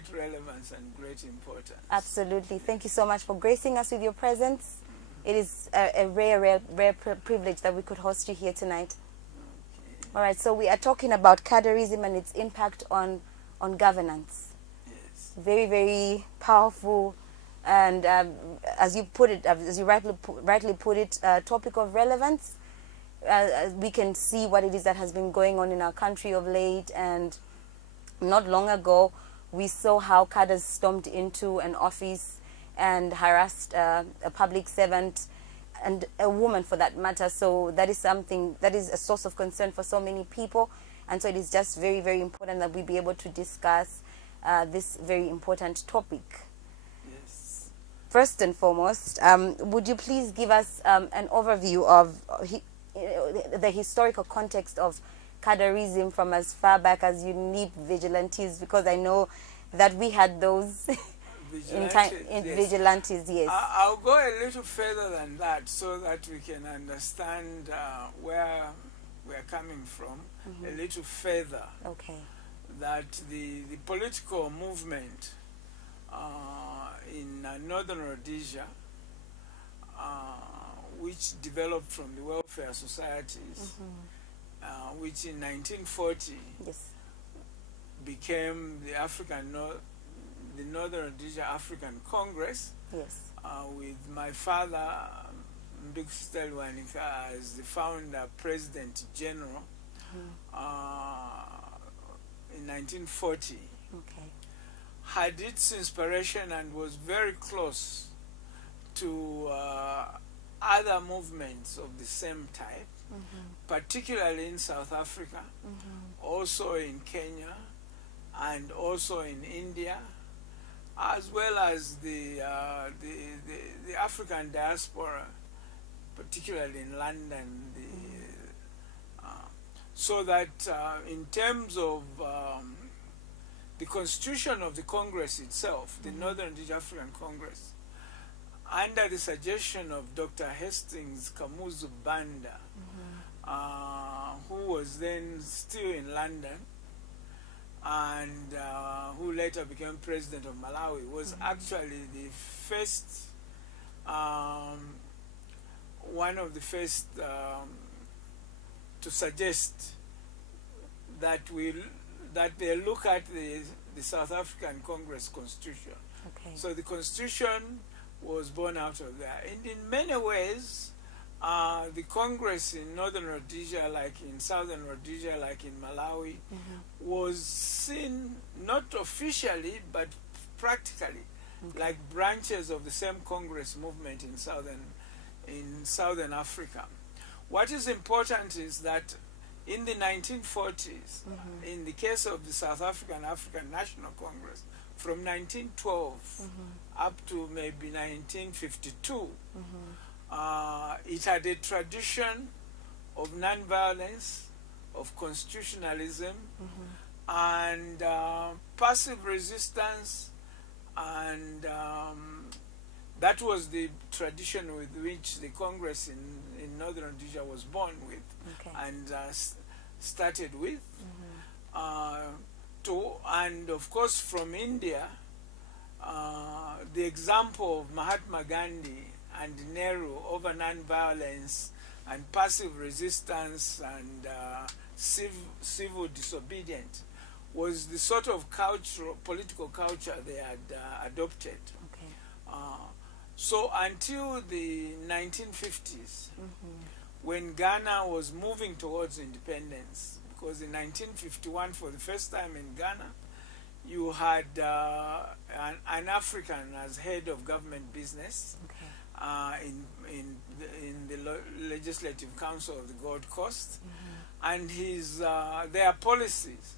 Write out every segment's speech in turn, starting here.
great relevance and great importance. Absolutely. Thank you so much for gracing us with your presence. It is a rare privilege that we could host you here tonight. Okay. All right, so we are talking about cadarism and its impact on governance. Yes. Very, very powerful, and as you put it, as you rightly put it, topic of relevance. We can see what it is that has been going on in our country of late, and not long ago we saw how cadres stormed into an office and harassed a public servant, and a woman for that matter. So that is something that is a source of concern for so many people, and so it is just very, very important that we be able to discuss this very important topic. Yes. First and foremost, would you please give us an overview of the historical context of cadarism from as far back as UNIP vigilantes, because I know that we had those vigilantes, yes. I'll go a little further than that so that we can understand where we're coming from a little further. Okay. That the political movement in Northern Rhodesia, which developed from the welfare societies, which in 1940 yes. became the Northern Rhodesia African Congress, yes. With my father, MBIKUSITA-LEWANIKA, as the founder, President General, in 1940. Okay. Had its inspiration and was very close to other movements of the same type, particularly in South Africa, also in Kenya, and also in India, as well as the African diaspora, particularly in London. So that in terms of the constitution of the Congress itself, the Northern Rhodesia African Congress, under the suggestion of Dr. Hastings Kamuzu Banda, who was then still in London, and who later became president of Malawi, was actually the first, one of the first to suggest that they look at the South African Congress Constitution. Okay. So the Constitution was born out of that. And in many ways, the Congress in Northern Rhodesia, like in Southern Rhodesia, like in Malawi, was seen not officially but practically like branches of the same Congress movement in Southern Africa. What is important is that in the 1940s, in the case of the South African National Congress, from 1912 up to maybe 1952, it had a tradition of nonviolence, of constitutionalism, and passive resistance, and that was the tradition with which the Congress in Northern Rhodesia was born with, and started with. And of course from India, the example of Mahatma Gandhi and Nehru over non-violence and passive resistance and civil disobedience was the sort of political culture they had adopted. So until the 1950s, when Ghana was moving towards independence, because in 1951, for the first time in Ghana, you had an African as head of government business in the Legislative Council of the Gold Coast, and their policies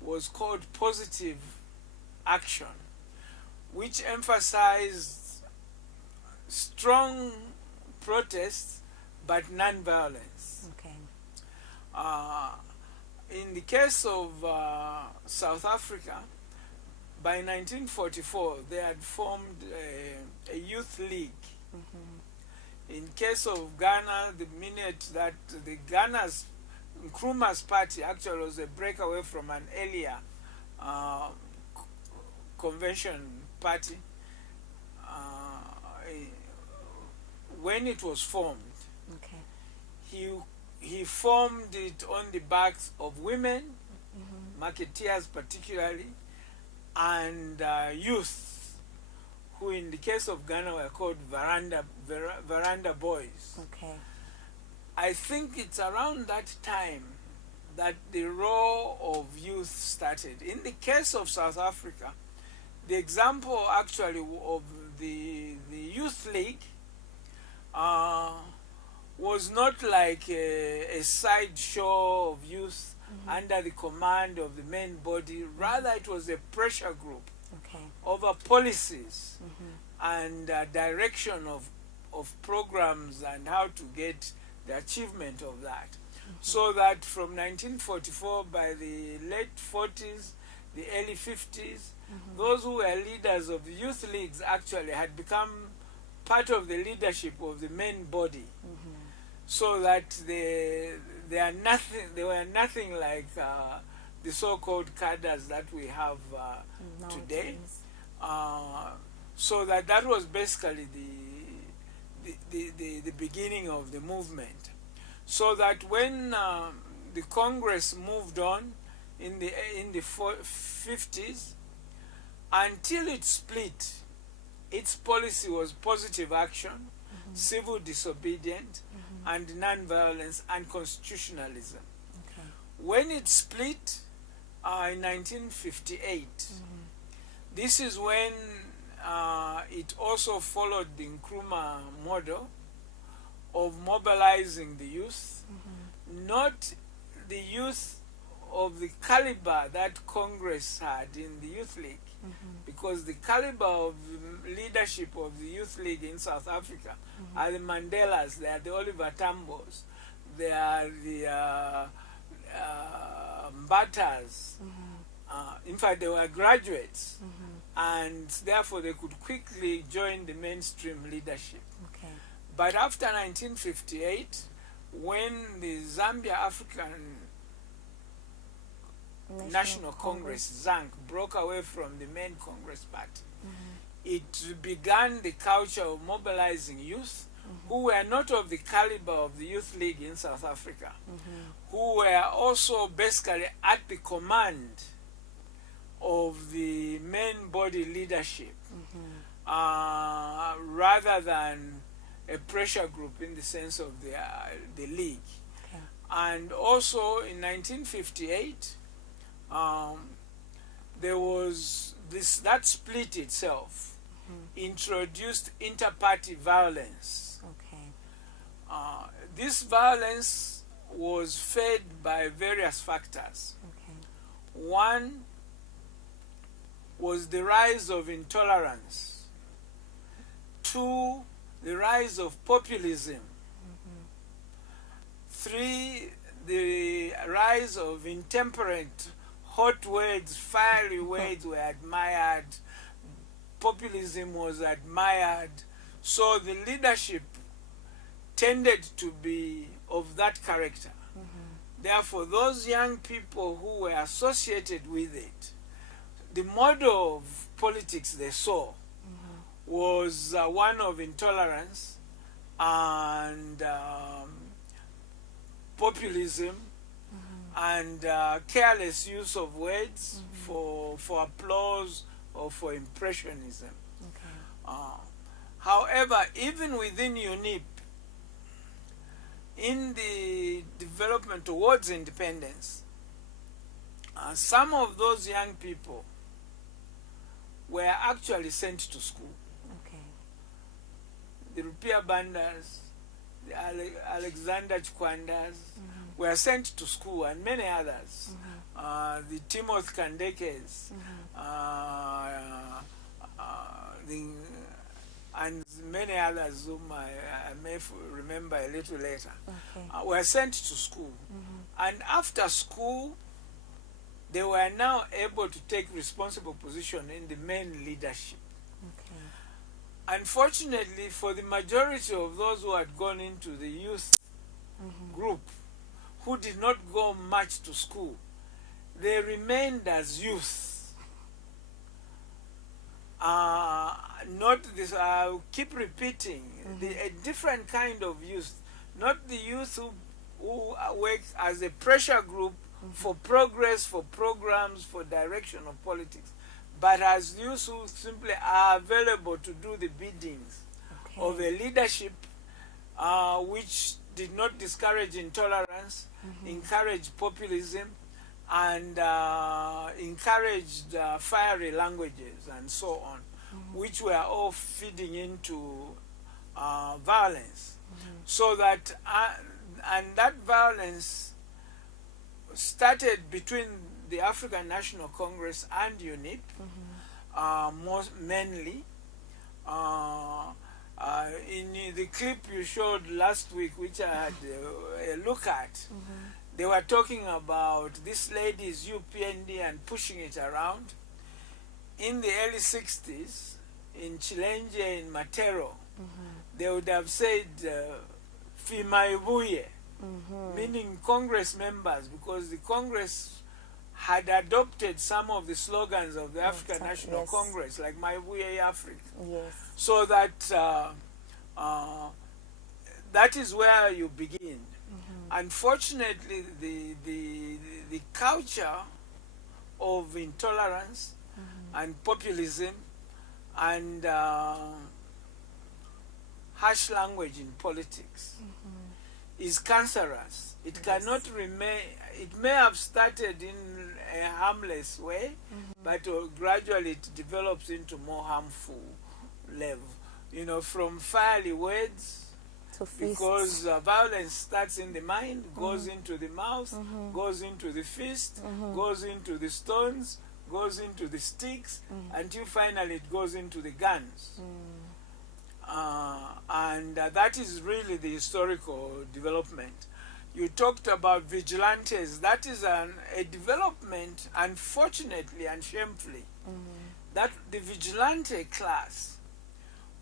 was called positive action, which emphasized strong protest but non-violence. In the case of South Africa, by 1944 they had formed a youth league. In case of Ghana, the minute that the Ghana's Nkrumah's party actually was a breakaway from an earlier Convention Party, when it was formed, Okay. he formed it on the backs of women, marketeers particularly, and youth, who in the case of Ghana were called veranda boys. Okay. I think it's around that time that the role of youth started. In the case of South Africa, the example actually of the Youth League was not like a sideshow of youth under the command of the main body. Rather, it was a pressure group Okay. over policies and direction of programs and how to get the achievement of that. So that from 1944, by the late 40s, the early 50s, those who were leaders of the youth leagues actually had become part of the leadership of the main body. So that they were nothing like the so-called cadres that we have today. So that was basically the beginning of the movement. So that when the Congress moved on in the 50s, until it split, its policy was positive action, civil disobedience, and non-violence and constitutionalism. Okay. When it split in 1958, this is when it also followed the Nkrumah model of mobilizing the youth, not the youth of the caliber that Congress had in the Youth League, because the caliber of the leadership of the Youth League in South Africa are the Mandelas, they are the Oliver Tambos, they are the Mbatas. In fact, they were graduates, and therefore they could quickly join the mainstream leadership. Okay. But after 1958, when the Zambia African National Congress, ZANC, broke away from the main Congress party, it began the culture of mobilizing youth who were not of the caliber of the Youth League in South Africa, who were also basically at the command of the main body leadership, rather than a pressure group in the sense of the league. Okay. And also in 1958, there was that split itself introduced inter-party violence. Okay. This violence was fed by various factors. Okay. One was the rise of intolerance. Two, the rise of populism. Three, the rise of intemperate, hot words, fiery words were admired. Populism was admired. So the leadership tended to be of that character. Therefore, those young people who were associated with it, the model of politics they saw was one of intolerance and populism and careless use of words for applause or for impressionism. Okay. However, even within UNIP, in the development towards independence, some of those young people were actually sent to school. Okay. The Rupia Bandas, the Alexander Chikwandas were sent to school, and many others. The Timothy Kandekes, and many others whom I may remember a little later, Okay. were sent to school. And after school, they were now able to take responsible position in the main leadership. Okay. Unfortunately, for the majority of those who had gone into the youth group, who did not go much to school, they remained as youth. not this, I'll keep repeating, a different kind of youth, not the youth who work as a pressure group for progress, for programs, for direction of politics, but as youth who simply are available to do the biddings of a leadership which did not discourage intolerance, encourage populism, and encouraged fiery languages and so on, which were all feeding into violence. So that, and that violence started between the African National Congress and UNIP, most mainly. In the clip you showed last week, which I had a look at, they were talking about this lady's UPND and pushing it around. In the early 60s, in Chilenge, in Matero, they would have said Fimaibuye, meaning Congress members, because the Congress had adopted some of the slogans of the African National Congress, like Maibuye Africa. So that that is where you begin. Unfortunately, the culture of intolerance and populism and harsh language in politics is cancerous. It cannot remain. It may have started in a harmless way, but gradually it develops into more harmful level. You know, from fiery words, because violence starts in the mind, goes into the mouth, goes into the fist, goes into the stones, goes into the sticks, until finally it goes into the guns. And that is really the historical development. You talked about vigilantes. That is a development, unfortunately and shamefully, that the vigilante class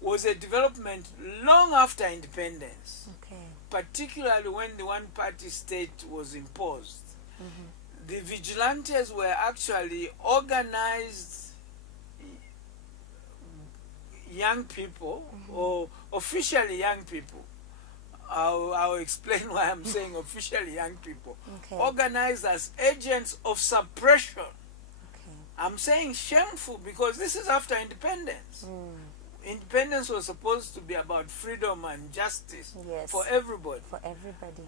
was a development long after independence, particularly when the one-party state was imposed. The vigilantes were actually organized young people, or officially young people. I'll explain why I'm saying officially young people. Organized as agents of suppression. I'm saying shameful because this is after independence. Independence was supposed to be about freedom and justice for everybody.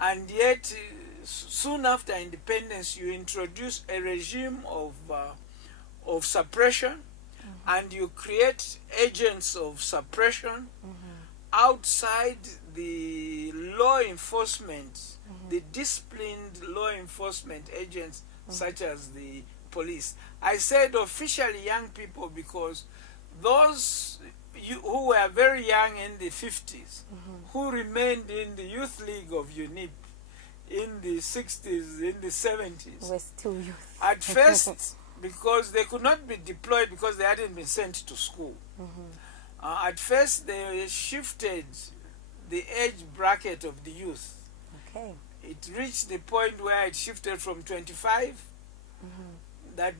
And yet, soon after independence, you introduce a regime of suppression, and you create agents of suppression outside the law enforcement, the disciplined law enforcement agents such as the police. I said officially young people because those who were very young in the 50s, who remained in the youth league of UNIP in the 60s, in the 70s, were still youth. At first, because they could not be deployed because they hadn't been sent to school. At first, they shifted the age bracket of the youth. It reached the point where it shifted from 25, that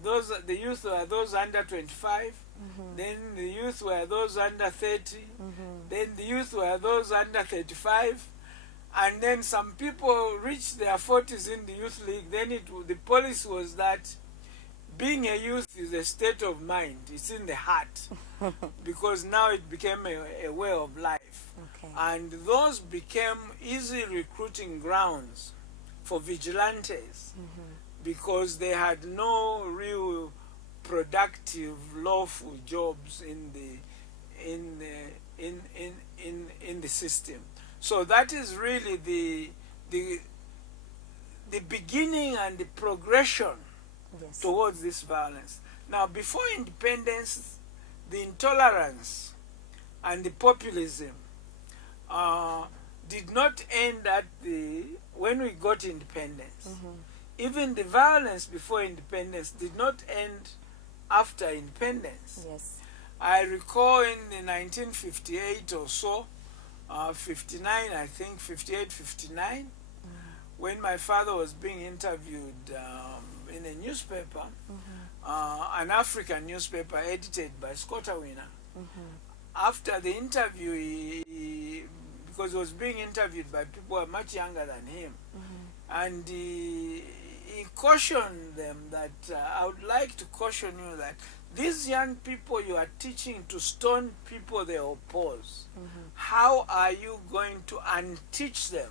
the youth were those under 25, then the youth were those under 30, then the youth were those under 35, and then some people reached their 40s in the youth league. Then the policy was that being a youth is a state of mind. It's in the heart. Because now it became a way of life. And those became easy recruiting grounds for vigilantes because they had no real productive, lawful jobs in the system. So that is really the beginning and the progression towards this violence. Now, before independence, the intolerance and the populism did not end at when we got independence. Even the violence before independence did not end after independence. I recall in the 1958 or so, 59, I think, 58, 59, when my father was being interviewed in a newspaper, an African newspaper edited by Scottawina. After the interview, because he was being interviewed by people who are much younger than him, and he cautioned them that I would like to caution you that these young people you are teaching to stone people they oppose, how are you going to unteach them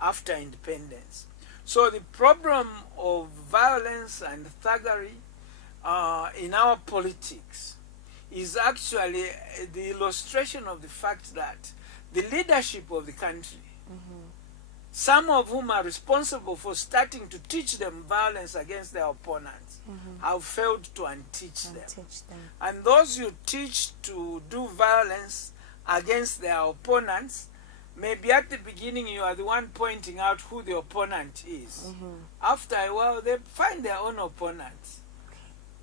after independence? So the problem of violence and thuggery in our politics is actually the illustration of the fact that the leadership of the country, some of whom are responsible for starting to teach them violence against their opponents, have failed to unteach them. And those you teach to do violence against their opponents, maybe at the beginning you are the one pointing out who the opponent is. After a while, they find their own opponents.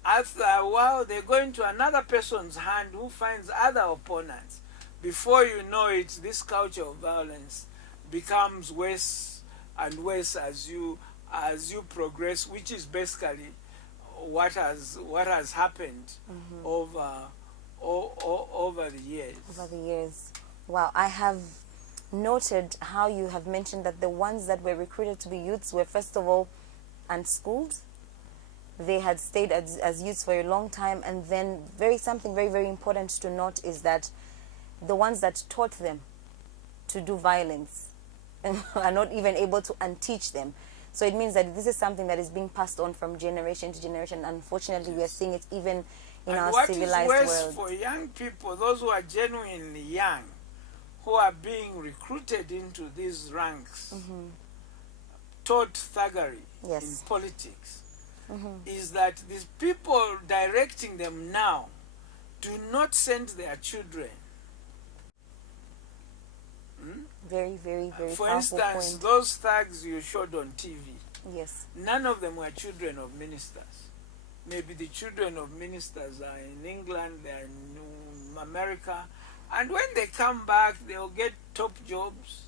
After a while, they go into another person's hand who finds other opponents. Before you know it, this culture of violence becomes worse and worse as you progress, which is basically what has happened over the years. Over the years. Wow, I have noted how you have mentioned that the ones that were recruited to be youths were first of all unschooled. They had stayed as youths for a long time, and then something very, very important to note is that the ones that taught them to do violence are not even able to unteach them. So it means that this is something that is being passed on from generation to generation. Unfortunately, we are seeing it even in our civilized world. What is worse for young people, those who are genuinely young, who are being recruited into these ranks, taught thuggery in politics, is that these people directing them now do not send their children. Very, very, very For powerful instance, point. those thugs you showed on TV, Yes. none of them were children of ministers. Maybe the children of ministers are in England, they're in America, and when they come back, they'll get top jobs,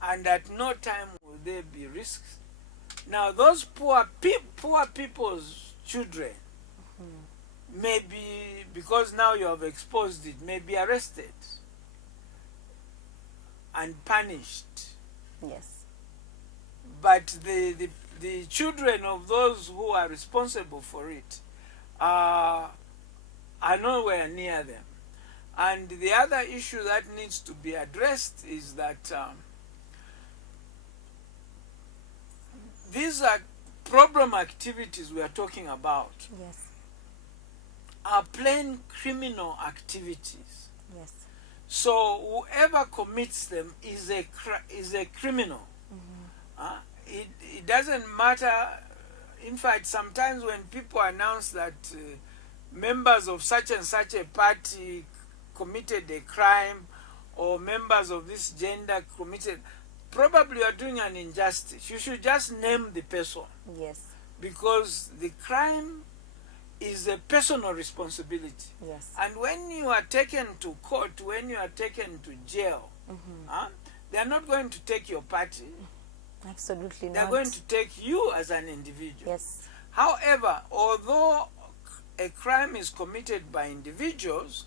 and at no time will they be risked. Now, those poor people's children, maybe because now you have exposed it, may be arrested and punished. Yes. But the children of those who are responsible for it are nowhere near them. And the other issue that needs to be addressed is that these are problem activities we are talking about. Yes. Are plain criminal activities. Yes. So whoever commits them is a criminal. It doesn't matter. In fact, sometimes when people announce that members of such and such a party committed a crime, or members of this gender committed, probably you are doing an injustice. You should just name the person. Yes. Because the crime is a personal responsibility. Yes. And when you are taken to court, when you are taken to jail, they are not going to take your party. Absolutely not. They are going to take you as an individual. Yes. However, although a crime is committed by individuals,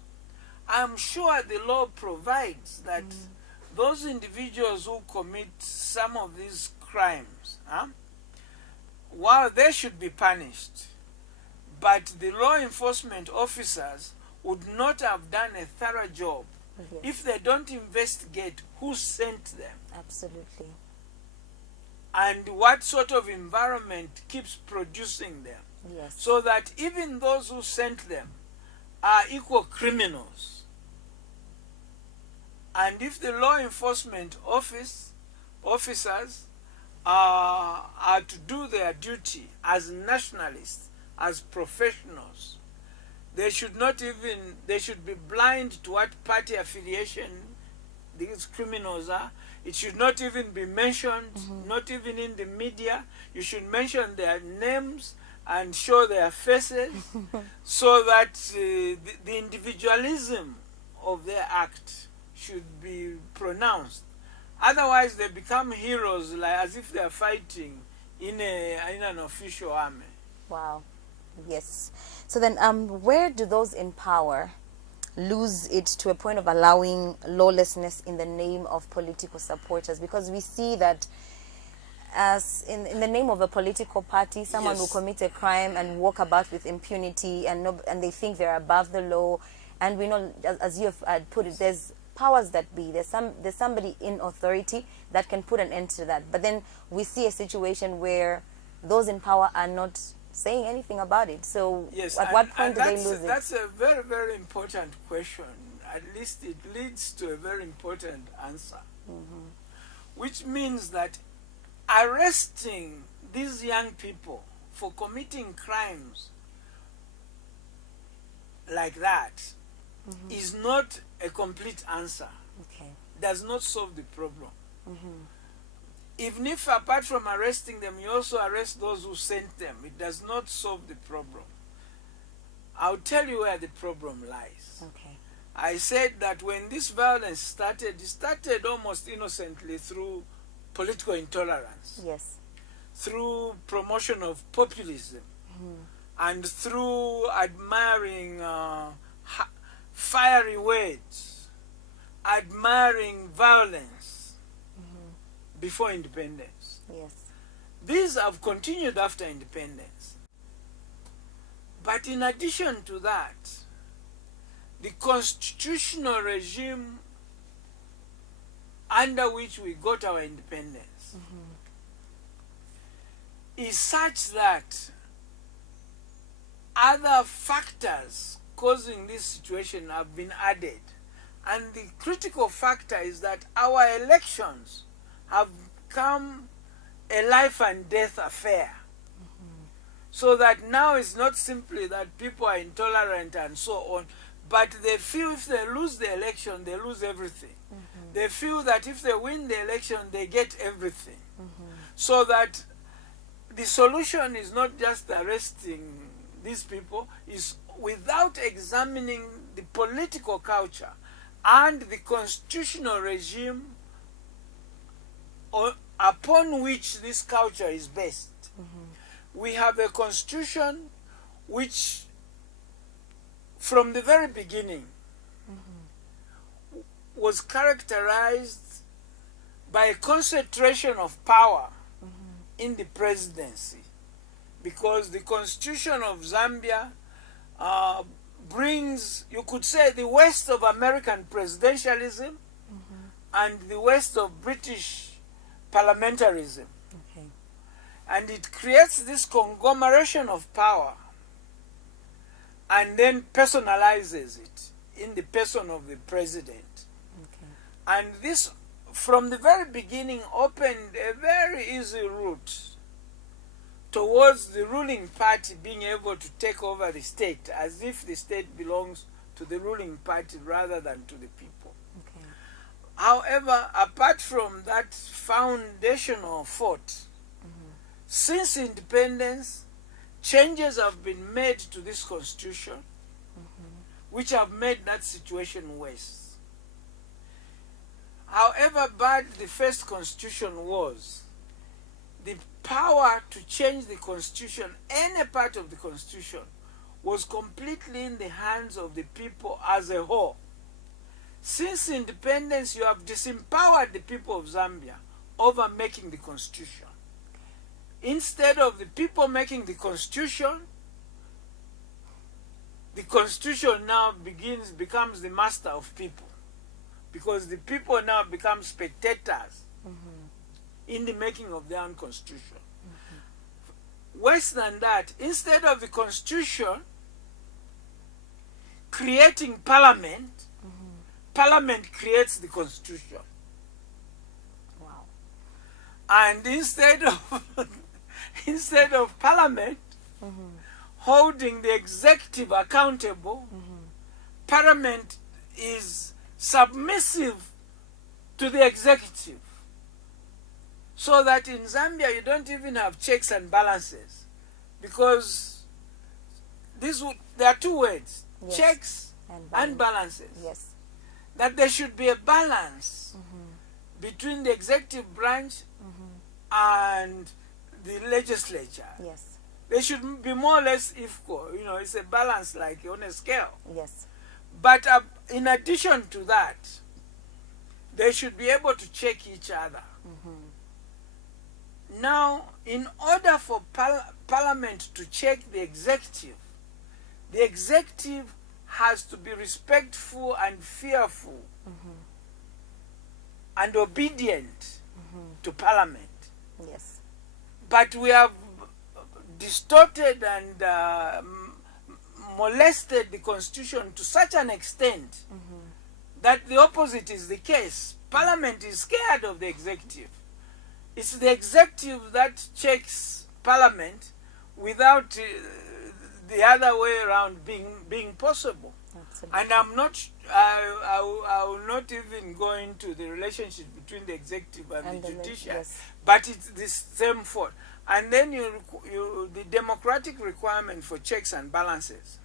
I'm sure the law provides that those individuals who commit some of these crimes, while they should be punished, but the law enforcement officers would not have done a thorough job if they don't investigate who sent them. Absolutely. And what sort of environment keeps producing them. Yes. So that even those who sent them are equal criminals. And if the law enforcement officers are to do their duty as nationalists, as professionals, they should be blind to what party affiliation these criminals are. It should not even be mentioned, not even in the media. You should mention their names and show their faces so that the individualism of their act should be pronounced. Otherwise, they become heroes, like as if they are fighting in an official army. Wow. Yes. So then, where do those in power lose it to a point of allowing lawlessness in the name of political supporters? Because we see that as in the name of a political party, someone will Yes. commit a crime and walk about with impunity, and and they think they're above the law. And we know, as you have put it, there's powers that be. There's somebody in authority that can put an end to that. But then we see a situation where those in power are not saying anything about it. So Yes, at what point do they lose it? That's a very, very important question. At least it leads to a very important answer. Which means that arresting these young people for committing crimes like that is not a complete answer. Okay. Does not solve the problem. Even if apart from arresting them, you also arrest those who sent them, it does not solve the problem. I'll tell you where the problem lies. Okay. I said that when this violence started, it started almost innocently through political intolerance, Yes. through promotion of populism, and through admiring fiery words, admiring violence before independence. Yes. These have continued after independence. But in addition to that, the constitutional regime under which we got our independence is such that other factors causing this situation have been added. And the critical factor is that our elections have become a life and death affair. So that now it's not simply that people are intolerant and so on, but they feel if they lose the election, they lose everything. They feel that if they win the election, they get everything. So that the solution is not just arresting these people, is without examining the political culture and the constitutional regime upon which this culture is based. We have a constitution which, from the very beginning, was characterized by a concentration of power in the presidency, because the constitution of Zambia brings, you could say, the West of American presidentialism and the West of British parliamentarism. Okay. And it creates this conglomeration of power and then personalizes it in the person of the president. Okay. And this, from the very beginning, opened a very easy route towards the ruling party being able to take over the state, as if the state belongs to the ruling party rather than to the people. Okay. However, apart from that foundational fault, since independence, changes have been made to this constitution, which have made that situation worse. However bad the first constitution was, the power to change the constitution, any part of the constitution, was completely in the hands of the people as a whole. Since independence, you have disempowered the people of Zambia over making the constitution. Instead of the people making the constitution now becomes the master of people, because the people now become spectators in the making of their own constitution. Worse than that, instead of the constitution creating parliament, parliament creates the constitution. Wow. And instead of parliament holding the executive accountable, parliament is submissive to the executive. So that in Zambia you don't even have checks and balances, because there are two words, Yes. checks and balances. Yes. That there should be a balance between the executive branch and the legislature. Yes. They should be more or less equal. You know, it's a balance, like on a scale. Yes. But in addition to that, they should be able to check each other. Now, in order for Parliament to check the executive has to be respectful and fearful and obedient to Parliament. Yes. But we have distorted and molested the Constitution to such an extent that the opposite is the case. Parliament is scared of the executive. It's the executive that checks Parliament without the other way around being possible. Absolutely. And I'm not, I will not even go into the relationship between the executive and the judiciary, yes. but it's the same fault. And then the democratic requirement for checks and balances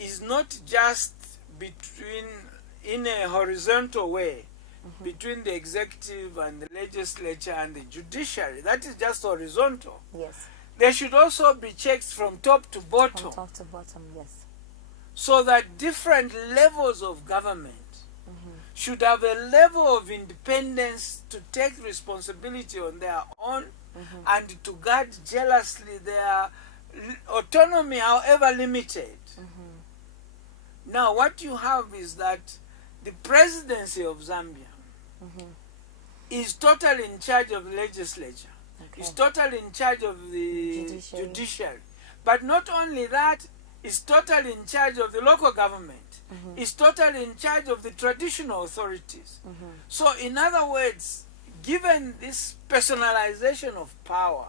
is not just in a horizontal way between the executive and the legislature and the judiciary. That is just horizontal. Yes. There should also be checks from top to bottom. From top to bottom, yes. So that different levels of government should have a level of independence to take responsibility on their own and to guard jealously their autonomy, however limited. Now, what you have is that the presidency of Zambia is totally in charge of the legislature. Okay. Is totally in charge of the judiciary. But not only that, is totally in charge of the local government. Is totally in charge of the traditional authorities. So in other words, given this personalization of power,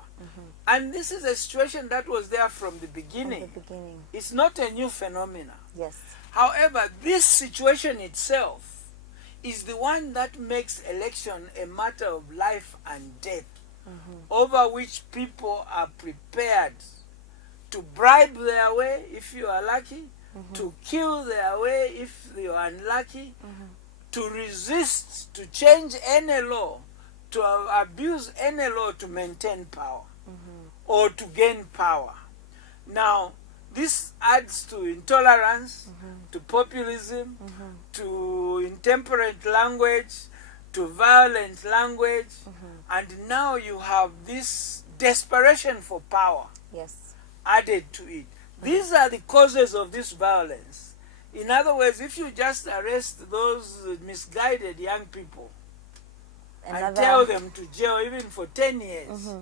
and this is a situation that was there from the beginning. It's not a new phenomenon. Yes. However, this situation itself is the one that makes election a matter of life and death, over which people are prepared to bribe their way if you are lucky, to kill their way if you are unlucky, to resist, to change any law, to abuse any law to maintain power or to gain power. Now, this adds to intolerance, to populism, to intemperate language, to violent language, and now you have this desperation for power added to it. These are the causes of this violence. In other words, if you just arrest those misguided young people and tell them to jail even for 10 years,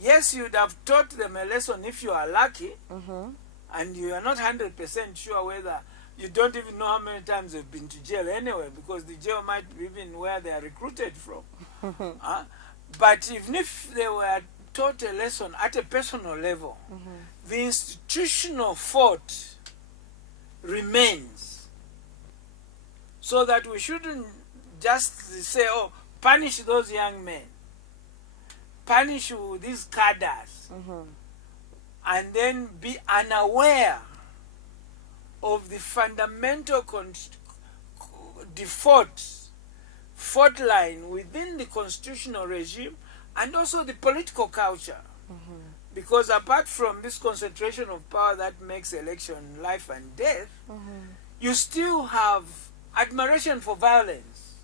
yes, you'd have taught them a lesson if you are lucky, and you are not 100% sure whether, you don't even know how many times they've been to jail anyway, because the jail might be even where they are recruited from. But even if they were taught a lesson at a personal level, the institutional fault remains. So that we shouldn't just say, oh, punish those young men, punish these cadres, and then be unaware of the fundamental fault line within the constitutional regime and also the political culture. Because apart from this concentration of power that makes election life and death, you still have admiration for violence.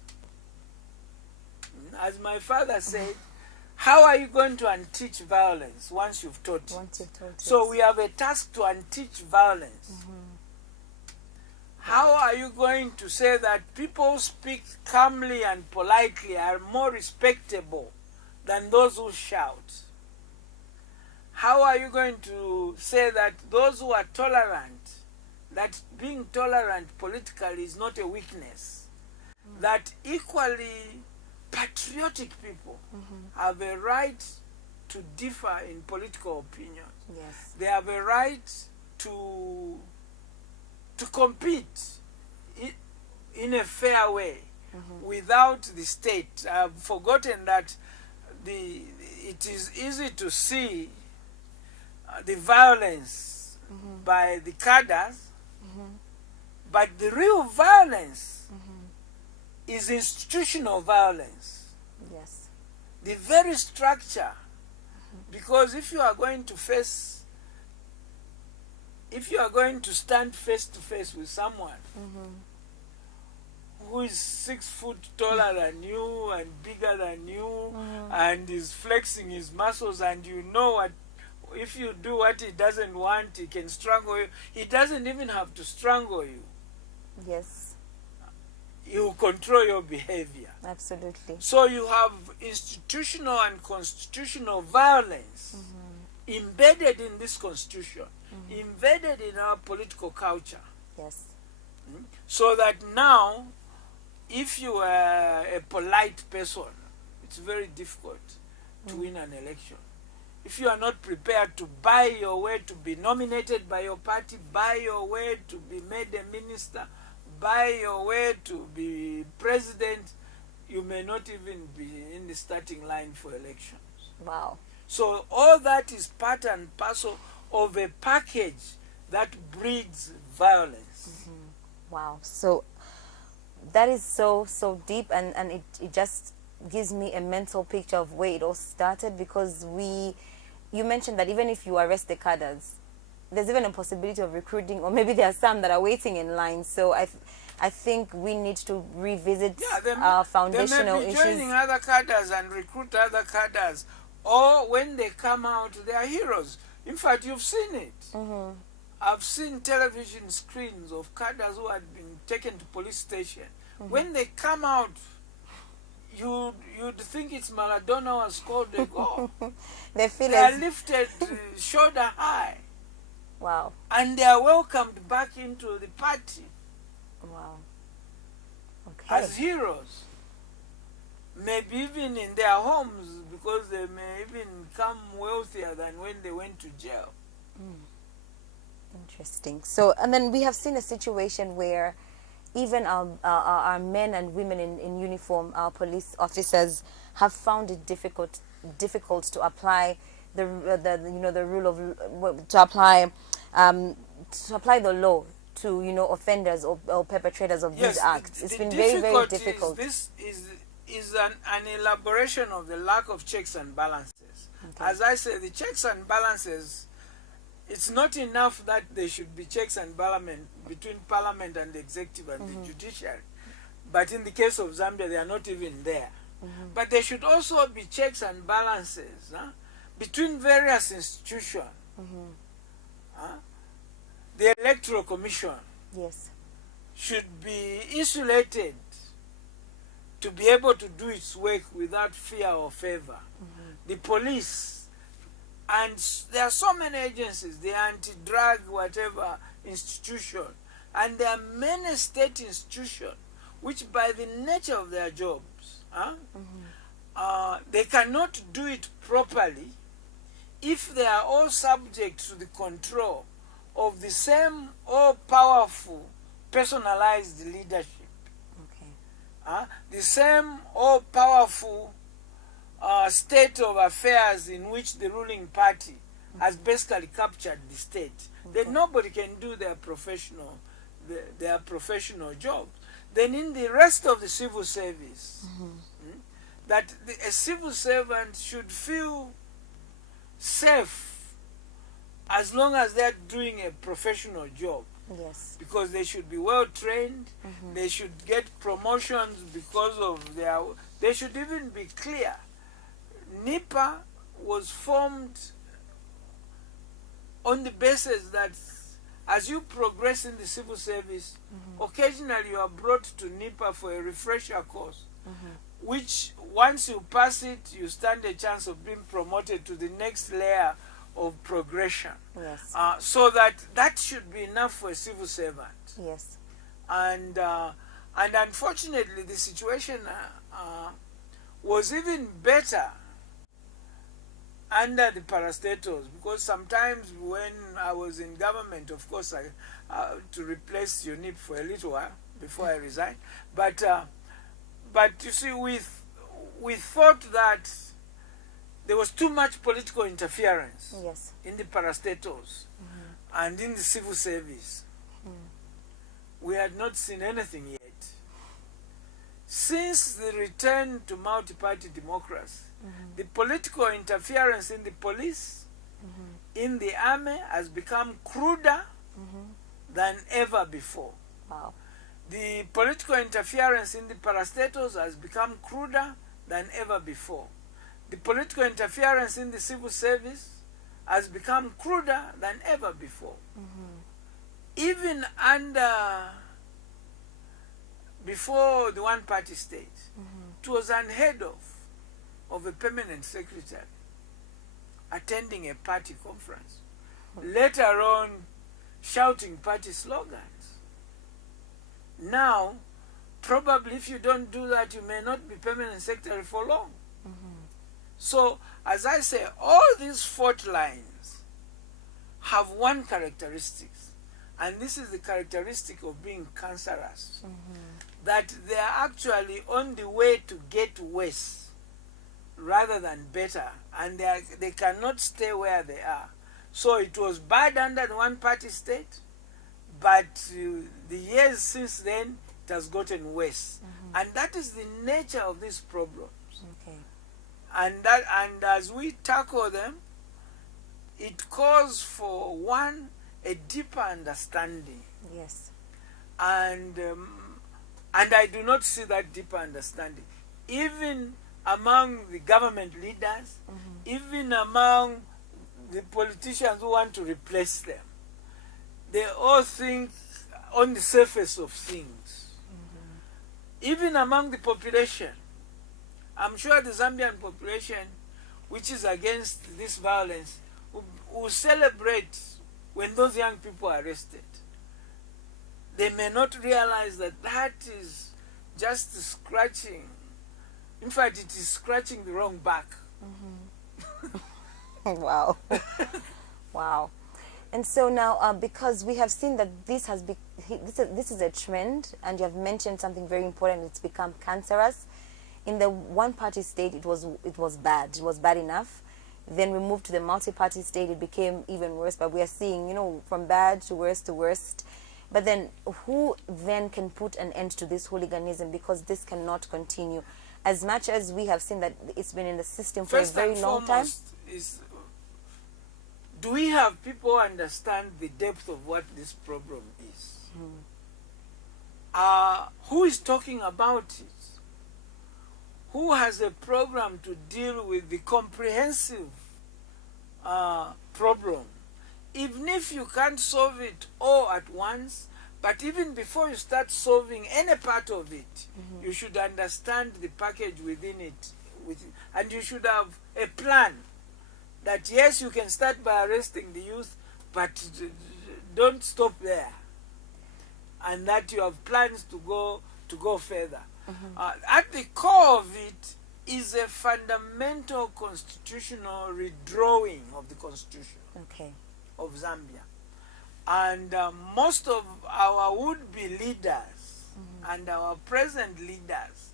As my father said, how are you going to unteach violence once you've taught it? So we have a task to unteach violence. How are you going to say that people who speak calmly and politely are more respectable than those who shout? How are you going to say that those who are tolerant, that being tolerant politically is not a weakness? That equally patriotic people have a right to differ in political opinions. Yes. They have a right to compete in a fair way without the state. I've forgotten that it is easy to see the violence by the cadres, but the real violence is institutional violence. Yes. The very structure Because if you are going to stand face to face with someone who is 6 foot taller than you and bigger than you and is flexing his muscles, and you know what, if you do what he doesn't want, he can strangle you. He doesn't even have to strangle you. Yes. He will control your behavior. Absolutely. So you have institutional and constitutional violence embedded in this constitution, embedded in our political culture. Yes. So that now, if you are a polite person, it's very difficult to win an election. If you are not prepared to buy your way to be nominated by your party, buy your way to be made a minister, buy your way to be president, you may not even be in the starting line for elections. Wow. So all that is part and parcel of a package that breeds violence. Wow. So that is so deep, and it just gives me a mental picture of where it all started, because you mentioned that even if you arrest the cadres, there's even a possibility of recruiting, or maybe there are some that are waiting in line. So I think we need to revisit our foundational issues. They may be joining other cadres and recruit other cadres, or when they come out, they are heroes. In fact, you've seen it. I've seen television screens of cadres who had been taken to police station. When they come out, you'd think it's Maradona was scored a goal. They are lifted shoulder high. Wow. And they are welcomed back into the party. Wow. Okay. As heroes. Maybe even in their homes, because they may even come wealthier than when they went to jail. Interesting. So, and then we have seen a situation where even our men and women in uniform, our police officers, have found it difficult to apply the rule of to apply the law to offenders or perpetrators of these acts. It's been very difficult. This is an elaboration of the lack of checks and balances. Okay. As I say, the checks and balances, it's not enough that there should be checks and balances between parliament and the executive and the judiciary. But in the case of Zambia, they are not even there. But there should also be checks and balances between various institutions. The Electoral Commission should be insulated to be able to do its work without fear or favor. The police, and there are so many agencies, the anti-drug whatever institution, and there are many state institutions which by the nature of their jobs, they cannot do it properly if they are all subject to the control of the same all-powerful personalized leadership. The same all-powerful state of affairs in which the ruling party has basically captured the state. Then nobody can do their professional job. Then in the rest of the civil service, that a civil servant should feel safe as long as they're doing a professional job. Yes. Because they should be well trained, they should get promotions because of they should even be clear. NIPA was formed on the basis that as you progress in the civil service, occasionally you are brought to NIPA for a refresher course, which once you pass it, you stand a chance of being promoted to the next layer of progression. Yes. So that should be enough for a civil servant. Yes. And unfortunately, the situation was even better under the parastatals, because sometimes when I was in government, of course, I to replace UNIP for a little while before I resigned. But you see, we thought that there was too much political interference in the parastatals and in the civil service. We had not seen anything yet. Since the return to multi-party democracy, The political interference in the police, in the army, has become cruder than ever before. Wow. The political interference in the parastatals has become cruder than ever before. The political interference in the civil service has become cruder than ever before. Even before the one-party state, it was unheard of a permanent secretary attending a party conference, let alone shouting party slogans. Now, probably if you don't do that, you may not be permanent secretary for long. So, as I say, all these fault lines have one characteristic, and this is the characteristic of being cancerous, that they are actually on the way to get worse rather than better, and they cannot stay where they are. So it was bad under the one-party state, but the years since then, it has gotten worse. And that is the nature of these problems. Okay. And as we tackle them, it calls for, one, a deeper understanding. Yes. And I do not see that deeper understanding. Even among the government leaders, even among the politicians who want to replace them, they all think on the surface of things. Even among the population, I'm sure the Zambian population, which is against this violence, will celebrate when those young people are arrested. They may not realize that that is just scratching. In fact, it is scratching the wrong back. Wow. Wow. And so now, because we have seen that this is a trend, and you have mentioned something very important, it's become cancerous. In the one-party state, it was bad. It was bad enough. Then we moved to the multi-party state, it became even worse. But we are seeing, from bad to worse to worst. But then, who then can put an end to this hooliganism? Because this cannot continue. As much as we have seen that it's been in the system for a very long time. Is, do we have people who understand the depth of what this problem is? Who is talking about it? Who has a program to deal with the comprehensive problem? Even if you can't solve it all at once, but even before you start solving any part of it, you should understand the package within it. And you should have a plan that, yes, you can start by arresting the youth, but don't stop there. And that you have plans to go further. At the core of it is a fundamental constitutional redrawing of the constitution of Zambia. And most of our would-be leaders and our present leaders,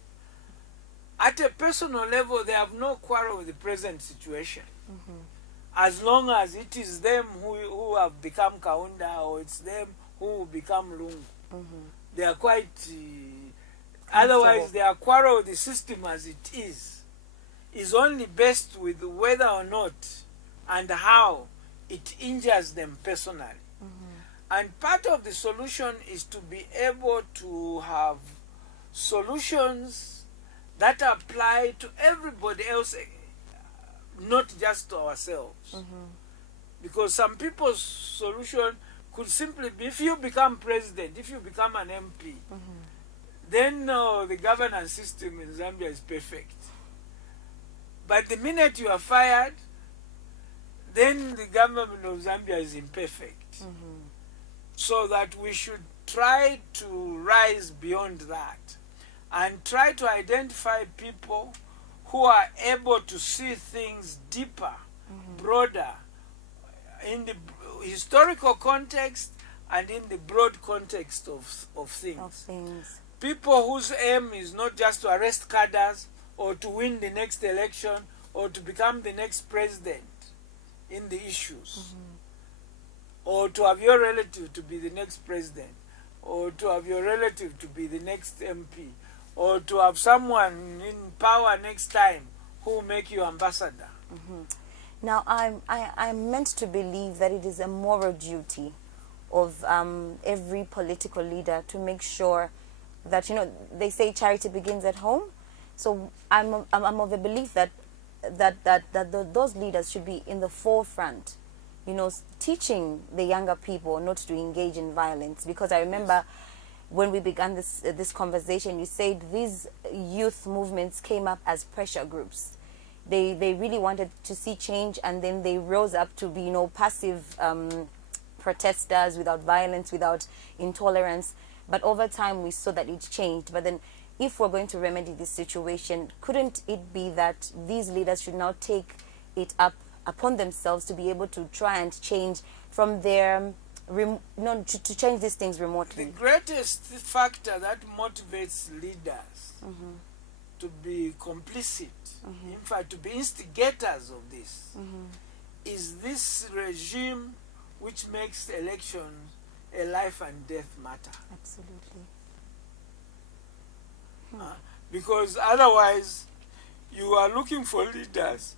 at a personal level, they have no quarrel with the present situation. As long as it is them who have become Kaunda, or it's them who will become Lungu. They are quite... otherwise, their quarrel with the system as it is only based with whether or not and how it injures them personally. And part of the solution is to be able to have solutions that apply to everybody else, not just to ourselves. Because some people's solution could simply be, if you become president, if you become an MP, then the governance system in Zambia is perfect. But the minute you are fired, then the government of Zambia is imperfect. So that we should try to rise beyond that and try to identify people who are able to see things deeper, broader, in the historical context and in the broad context of things. People whose aim is not just to arrest cadres or to win the next election or to become the next president in the issues, or to have your relative to be the next president, or to have your relative to be the next MP, or to have someone in power next time who make you ambassador. Now, I'm meant to believe that it is a moral duty of every political leader to make sure that, you know, they say charity begins at home. So I'm of the belief that those leaders should be in the forefront, you know, teaching the younger people not to engage in violence. Because I remember when we began this conversation, you said these youth movements came up as pressure groups. They really wanted to see change, and then they rose up to be, you know, passive protesters without violence, without intolerance. But over time, we saw that it changed. But then, if we're going to remedy this situation, couldn't it be that these leaders should now take it upon themselves to be able to try and change from their, to change these things remotely? The greatest factor that motivates leaders to be complicit, in fact, to be instigators of this, is this regime which makes elections a life and death matter. Absolutely. Because otherwise, you are looking for leaders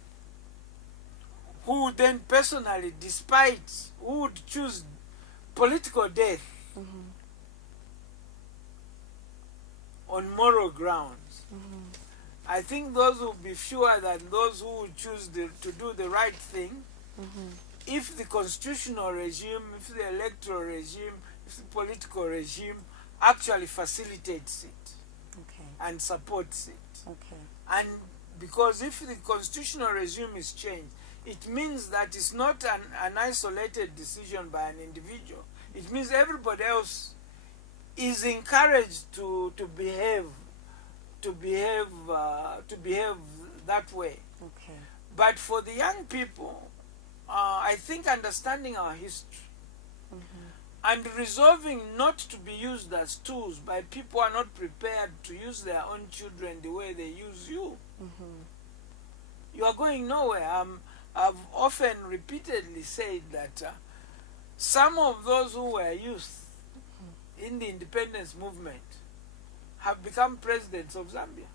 who then personally, who would choose political death on moral grounds. I think those will be fewer than those who would choose to do the right thing if the constitutional regime, if the electoral regime, if the political regime actually facilitates it and supports it. And because if the constitutional regime is changed, it means that it's not an isolated decision by an individual. It means everybody else is encouraged to behave that way. But for the young people, I think understanding our history and resolving not to be used as tools by people who are not prepared to use their own children the way they use you, you are going nowhere. I've often repeatedly said that some of those who were youth in the independence movement have become presidents of Zambia.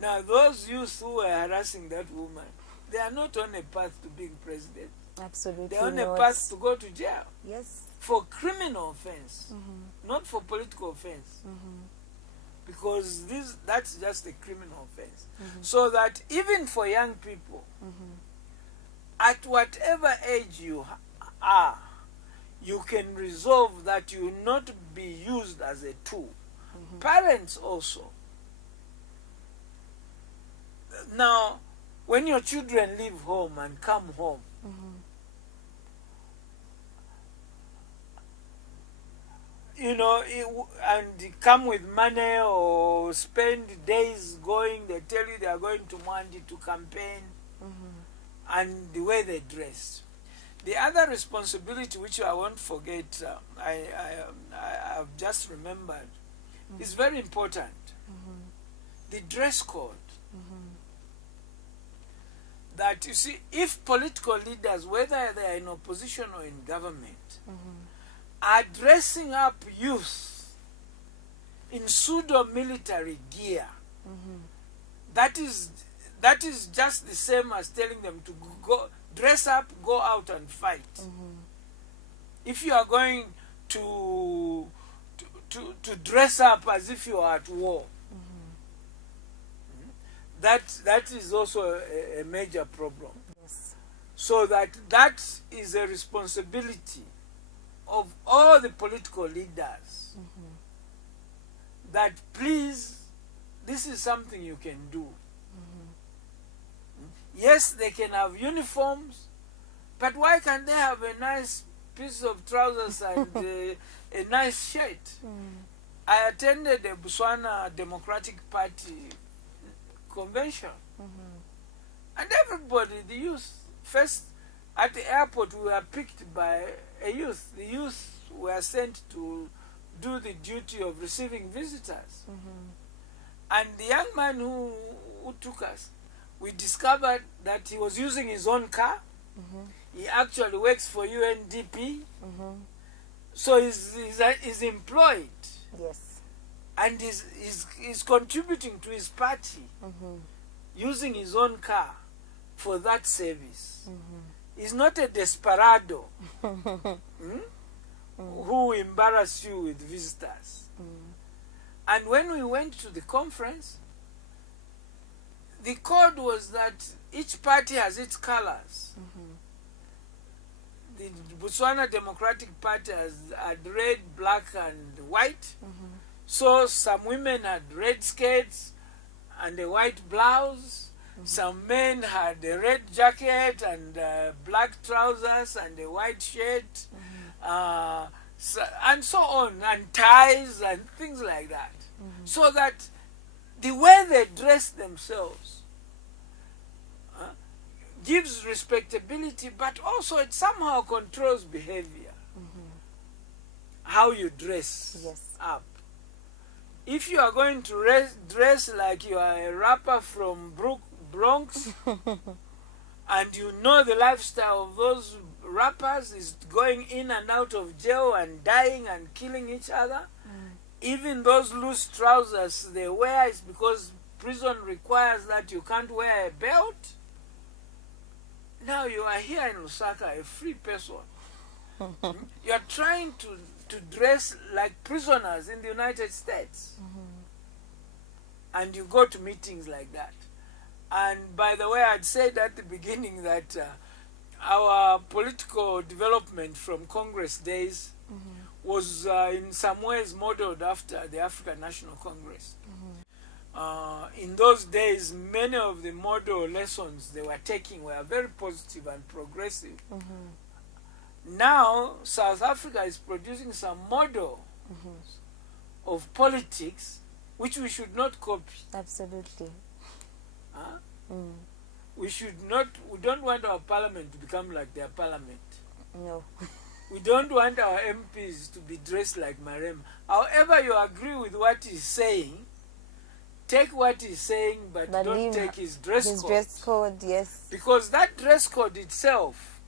Now, those youth who were harassing that woman, they are not on a path to being president. Absolutely. They're on a path to go to jail. Yes. For criminal offense, not for political offense. Because that's just a criminal offense. So that even for young people, at whatever age you are, you can resolve that you will not be used as a tool. Parents also. Now, when your children leave home and come home, you know, and come with money or spend days going, they tell you they are going to Mwandi to campaign, and the way they dress. The other responsibility which I won't forget, I've just remembered, is very important. The dress code. That, you see, if political leaders, whether they are in opposition or in government, are dressing up youth in pseudo-military gear, that is just the same as telling them to go dress up, go out and fight. If you are going to dress up as if you are at war, that is also a major problem. Yes. So that is a responsibility of all the political leaders. That please, this is something you can do. Yes, they can have uniforms, but why can't they have a nice piece of trousers and a nice shirt? I attended the Botswana Democratic Party convention, and everybody, the youth, first at the airport we were picked by a youth. The youth were sent to do the duty of receiving visitors. And the young man who took us, we discovered that he was using his own car. He actually works for UNDP. So he's employed. Yes. And is contributing to his party. using his own car for that service. He's not a desperado who embarrass you with visitors. And when we went to the conference, the code was that each party has its colors. The Botswana Democratic Party had red, black, and white. So some women had red skirts and a white blouse. Some men had a red jacket and black trousers and a white shirt, and so on, and ties and things like that. So that the way they dress themselves gives respectability, but also it somehow controls behavior. How you dress up. If you are going to dress like you are a rapper from Bronx, and you know the lifestyle of those rappers is going in and out of jail and dying and killing each other, even those loose trousers they wear is because prison requires that you can't wear a belt. Now you are here in Lusaka, a free person. You are trying to dress like prisoners in the United States. And you go to meetings like that. And by the way, I'd said at the beginning that our political development from Congress days was in some ways modeled after the African National Congress. In those days, many of the model lessons they were taking were very positive and progressive. Now, South Africa is producing some model of politics which we should not copy. Absolutely. We don't want our parliament to become like their parliament. No. We don't want our MPs to be dressed like Marem. However you agree with what he's saying, take what he's saying, but don't take his dress code. His dress code, yes. Because that dress code itself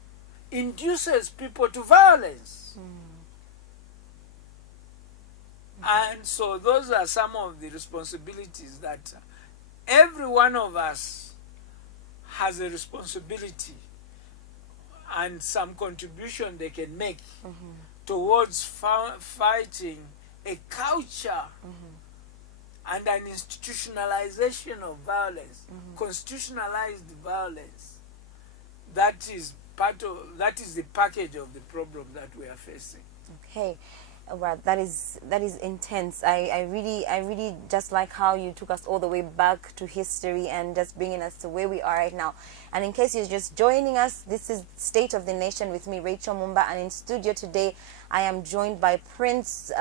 induces people to violence. And so those are some of the responsibilities that every one of us has a responsibility and some contribution they can make towards fighting a culture and an institutionalization of violence, constitutionalized violence. That is the package of the problem that we are facing. Okay. Well, that is intense. I really just like how you took us all the way back to history and just bringing us to where we are right now. And in case you're just joining us, this is State of the Nation with me, Rachel Mumba, and in studio today I am joined by Prince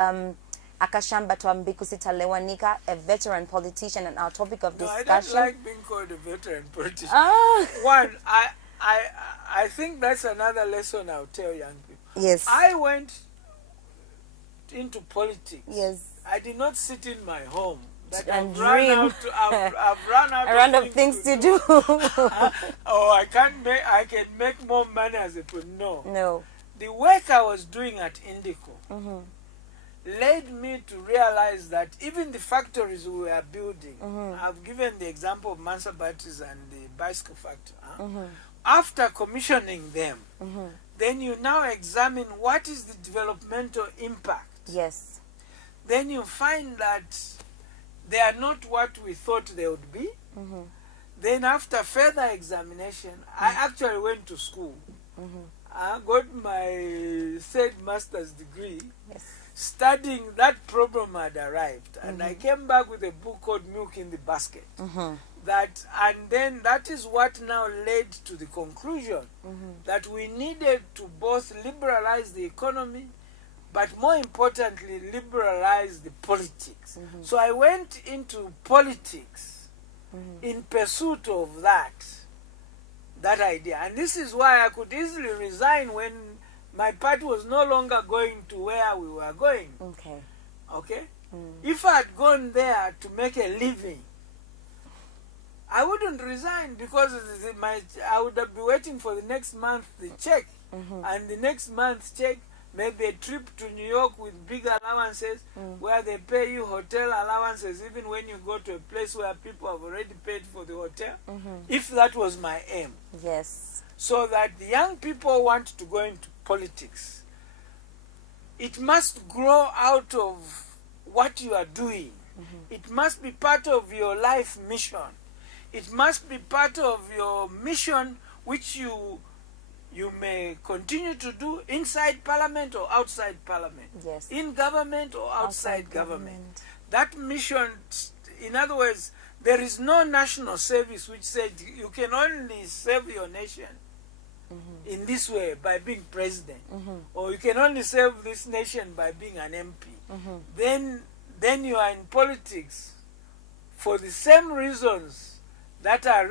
AKASHAMBATWA MBIKUSITA-LEWANIKA, a veteran politician, and our topic of discussion. I don't like being called a veteran politician. One, I think that's another lesson I'll tell young people. Yes. I went into politics. Yes. I did not sit in my home. That And I've run dream. I've run out of things to do. I can make more money as a no. No. The work I was doing at Indico led me to realize that even the factories we were building, I've given the example of Mansa batteries and the bicycle factory. After commissioning them, then you now examine what is the developmental impact. Yes. Then you find that they are not what we thought they would be. Then after further examination, I actually went to school. I got my third master's degree. Yes. Studying that problem had arrived. And I came back with a book called Milk in the Basket. And then that is what now led to the conclusion that we needed to both liberalize the economy, but more importantly, liberalize the politics. So I went into politics in pursuit of that idea. And this is why I could easily resign when my party was no longer going to where we were going. Okay? If I had gone there to make a living, I wouldn't resign because I would have been waiting for the next month the check. And the next month's check, maybe a trip to New York with big allowances, where they pay you hotel allowances even when you go to a place where people have already paid for the hotel. If that was my aim. Yes. So that the young people want to go into politics, it must grow out of what you are doing. It must be part of your life mission. It must be part of your mission, which you may continue to do inside parliament or outside parliament. Yes. In government or outside government. That mission, in other words, there is no national service which said you can only serve your nation in this way by being president, or you can only serve this nation by being an MP. Then you are in politics for the same reasons that are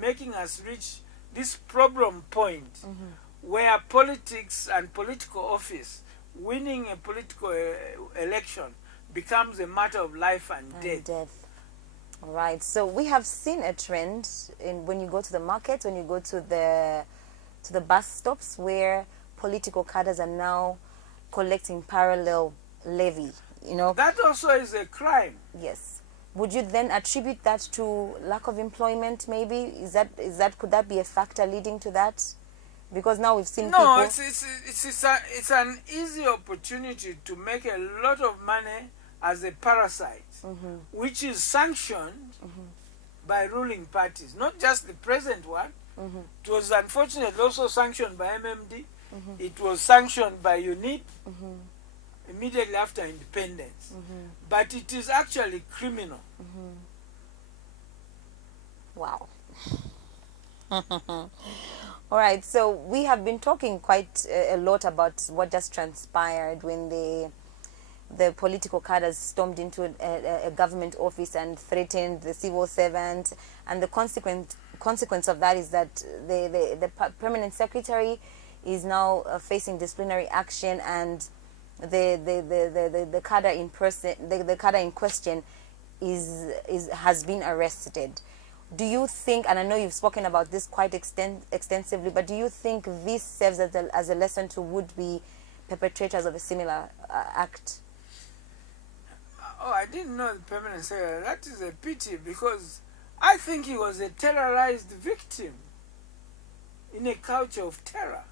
making us reach this problem point where politics and political office, winning a political election, becomes a matter of life and death. All right. So we have seen a trend in when you go to the market, when you go to the bus stops, where political cadres are now collecting parallel levy. You know, that also is a crime. Yes. Would you then attribute that to lack of employment? Maybe could that be a factor leading to that? Because now we've seen people. It's an easy opportunity to make a lot of money as a parasite, which is sanctioned by ruling parties, not just the present one. It was unfortunately also sanctioned by MMD. It was sanctioned by UNIP immediately after independence. But it is actually criminal. Wow. All right, so we have been talking quite a lot about what just transpired when the political cadres stormed into a government office and threatened the civil servant, and the consequence of that is that the permanent secretary is now facing disciplinary action, and the cadre in question has been arrested. Do you think, and I know you've spoken about this quite extensively, but do you think this serves as a lesson to would-be perpetrators of a similar act? Oh, I didn't know the permanent secretary. That is a pity, because I think he was a terrorized victim in a culture of terror.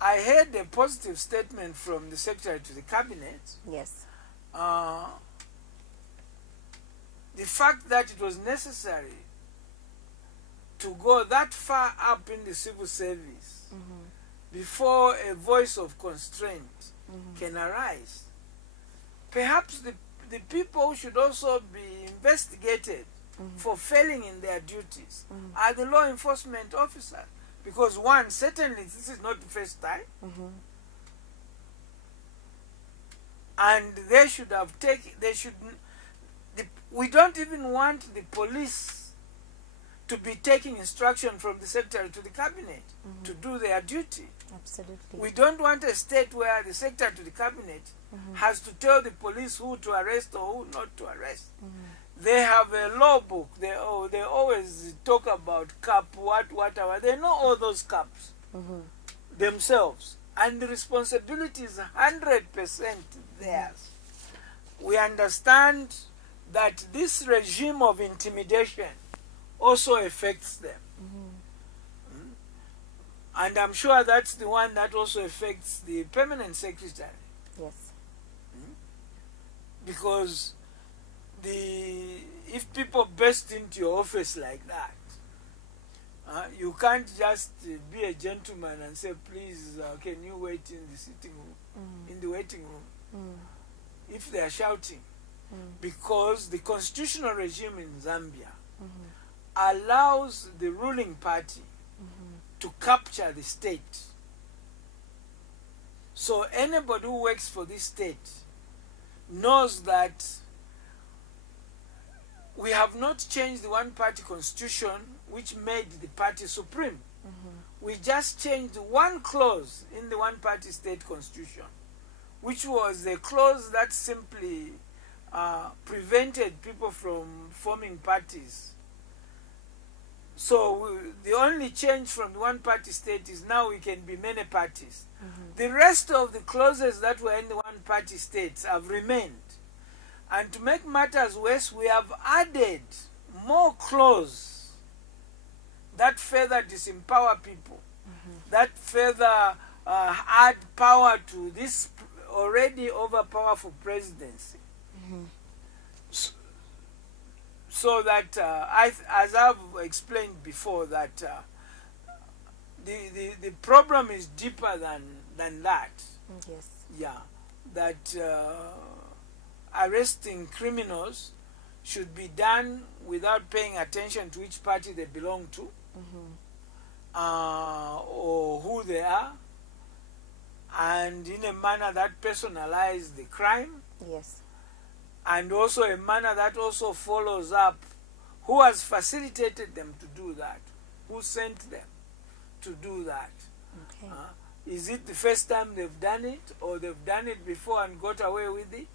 I heard a positive statement from the secretary to the cabinet. Yes. The fact that it was necessary to go that far up in the civil service before a voice of constraint can arise. Perhaps the people should also be investigated for failing in their duties are the law enforcement officers. Because one, certainly this is not the first time. And they should have taken, we don't even want the police to be taking instruction from the secretary to the cabinet to do their duty. Absolutely. We don't want a state where the secretary to the cabinet has to tell the police who to arrest or who not to arrest. They have a law book. They always talk about cap, whatever. They know all those caps themselves. And the responsibility is 100% theirs. We understand that this regime of intimidation also affects them. And I'm sure that's the one that also affects the permanent secretary. Yes. Because if people burst into your office like that, you can't just be a gentleman and say, please, can you wait in the sitting room, in the waiting room, if they are shouting. Because the constitutional regime in Zambia allows the ruling party to capture the state. So anybody who works for this state knows that we have not changed the one-party constitution which made the party supreme. We just changed one clause in the one-party state constitution, which was a clause that simply prevented people from forming parties. So the only change from the one-party state is now we can be many parties. The rest of the clauses that were in the one-party states have remained. And to make matters worse, we have added more clause that further disempower people, that further add power to this already overpowerful presidency. So that, as I've explained before, that the problem is deeper than that. Yes. Yeah, that arresting criminals should be done without paying attention to which party they belong to, or who they are, and in a manner that personalizes the crime. Yes. And also a manner that also follows up who has facilitated them to do that, who sent them to do that. Okay. Is it the first time they've done it, or they've done it before and got away with it,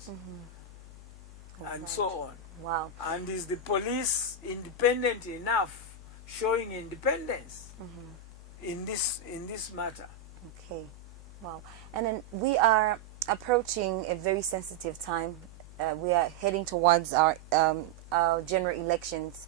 and so on. Wow. And is the police independent enough, showing independence in this matter? Okay. Wow. And then we are approaching a very sensitive time. We are heading towards our general elections,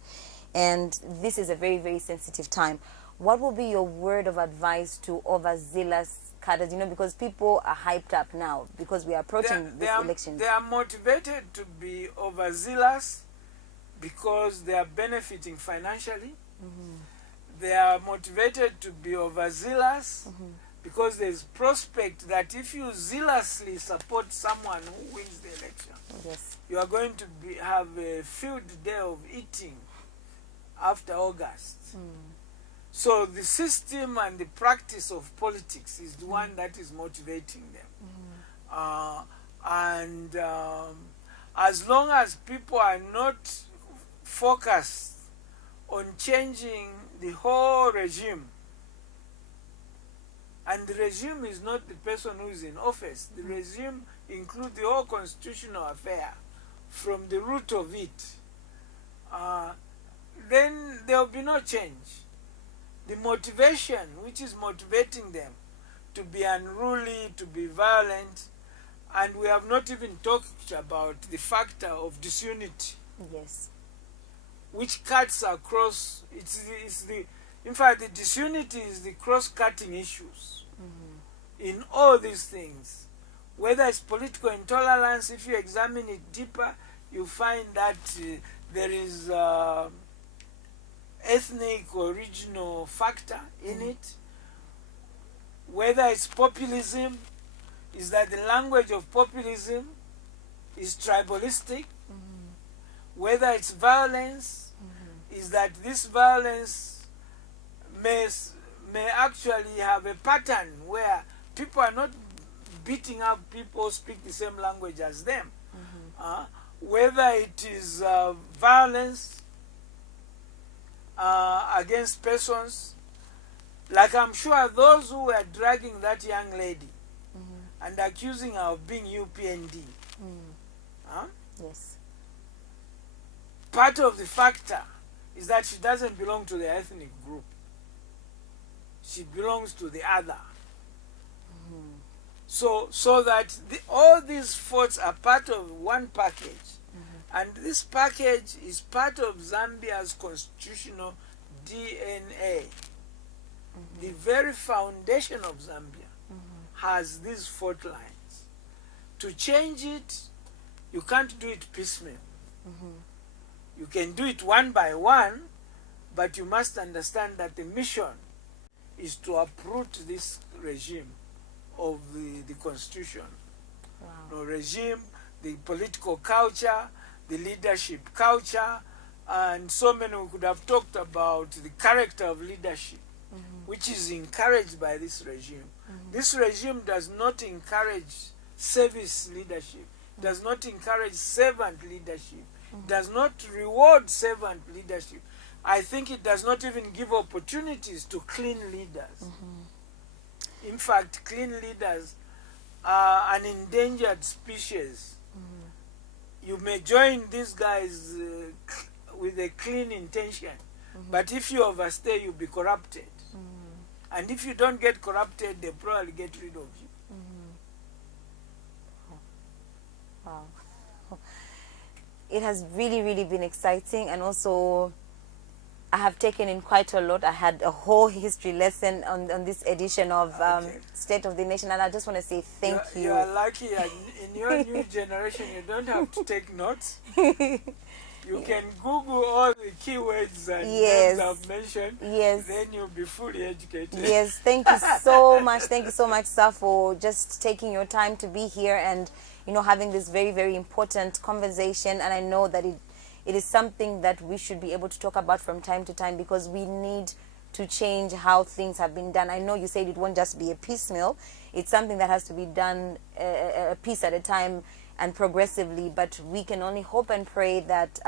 and this is a very, very sensitive time. What will be your word of advice to overzealous cadres? You know, because people are hyped up now because we are approaching this election. They are motivated to be overzealous because they are benefiting financially. They are motivated to be overzealous because there's prospect that if you zealously support someone who wins the election, you are going to have a field day of eating after August. So the system and the practice of politics is the one that is motivating them. And as long as people are not focused on changing the whole regime, and the regime is not the person who is in office, the regime includes the whole constitutional affair from the root of it, then there will be no change. The motivation which is motivating them to be unruly, to be violent, and we have not even talked about the factor of disunity. Yes. Which cuts across, in fact, the disunity is the cross-cutting issues in all these things. Whether it's political intolerance, if you examine it deeper, you find that there is ethnic or regional factor in it. Whether it's populism, is that the language of populism is tribalistic. Whether it's violence, is that this violence may actually have a pattern where people are not beating up people who speak the same language as them. Whether it is violence against persons, like I'm sure those who were dragging that young lady and accusing her of being UPND. Yes. Part of the factor is that she doesn't belong to the ethnic group. She belongs to the other. So that all these faults are part of one package. And this package is part of Zambia's constitutional DNA. The very foundation of Zambia has these fault lines. To change it, you can't do it piecemeal. You can do it one by one, but you must understand that the mission is to uproot this regime of the constitution. The regime, the political culture, the leadership culture, and so many. We could have talked about the character of leadership, which is encouraged by this regime. This regime does not encourage service leadership, does not encourage servant leadership, does not reward servant leadership. I think it does not even give opportunities to clean leaders. In fact, clean leaders are an endangered species. You may join these guys with a clean intention, But if you overstay, you'll be corrupted. And if you don't get corrupted, they probably get rid of you. Wow. It has really, really been exciting, and also I have taken in quite a lot. I had a whole history lesson on this edition of State of the Nation, and I just want to say thank you. You are lucky. In your new generation, you don't have to take notes. You can Google all the keywords and names I've mentioned. Yes. Then you'll be fully educated. Yes. Thank you so much. Thank you so much, sir, for just taking your time to be here and, you know, having this very, very important conversation. And I know that it is something that we should be able to talk about from time to time, because we need to change how things have been done. I know you said it won't just be a piecemeal. It's something that has to be done a piece at a time and progressively, but we can only hope and pray that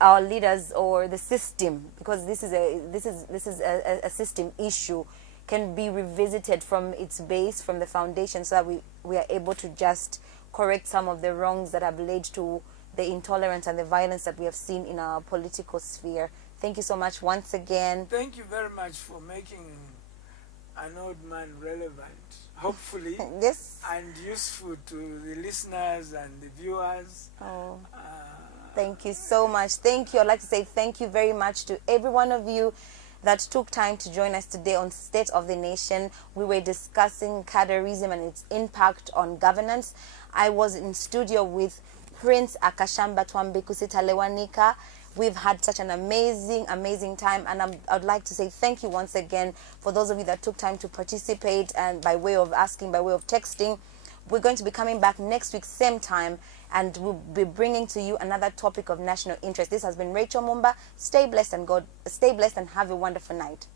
our leaders or the system, because this is a system issue, can be revisited from its base, from the foundation, so that we are able to just correct some of the wrongs that have led to the intolerance and the violence that we have seen in our political sphere. Thank you so much once again. Thank you very much for making an old man relevant, hopefully, yes, and useful to the listeners and the viewers. Oh, thank you so much. Thank you. I'd like to say thank you very much to every one of you that took time to join us today on State of the Nation. We were discussing cadreism and its impact on governance. I was in studio with Prince AKASHAMBATWA MBIKUSITA-LEWANIKA. We've had such an amazing, amazing time, and I'd like to say thank you once again for those of you that took time to participate, and by way of asking, by way of texting. We're going to be coming back next week, same time, and we'll be bringing to you another topic of national interest. This has been Rachel Mumba. Stay blessed and have a wonderful night.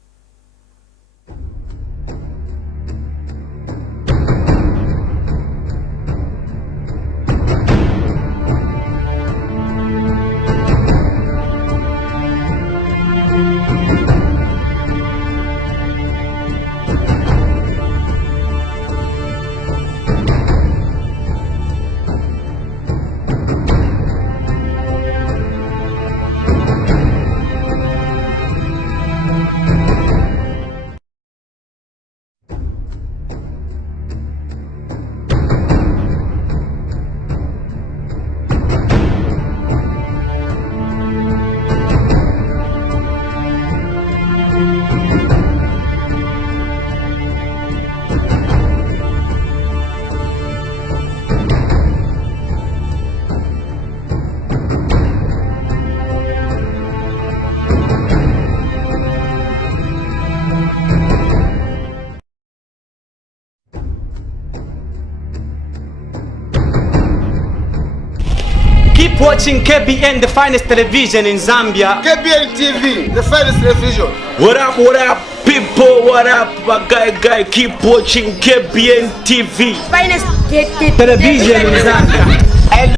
Keep watching KBN, the finest television in Zambia. KBN TV, the finest television. What up, people? What up, my guy? Keep watching KBN TV. Finest television in Zambia.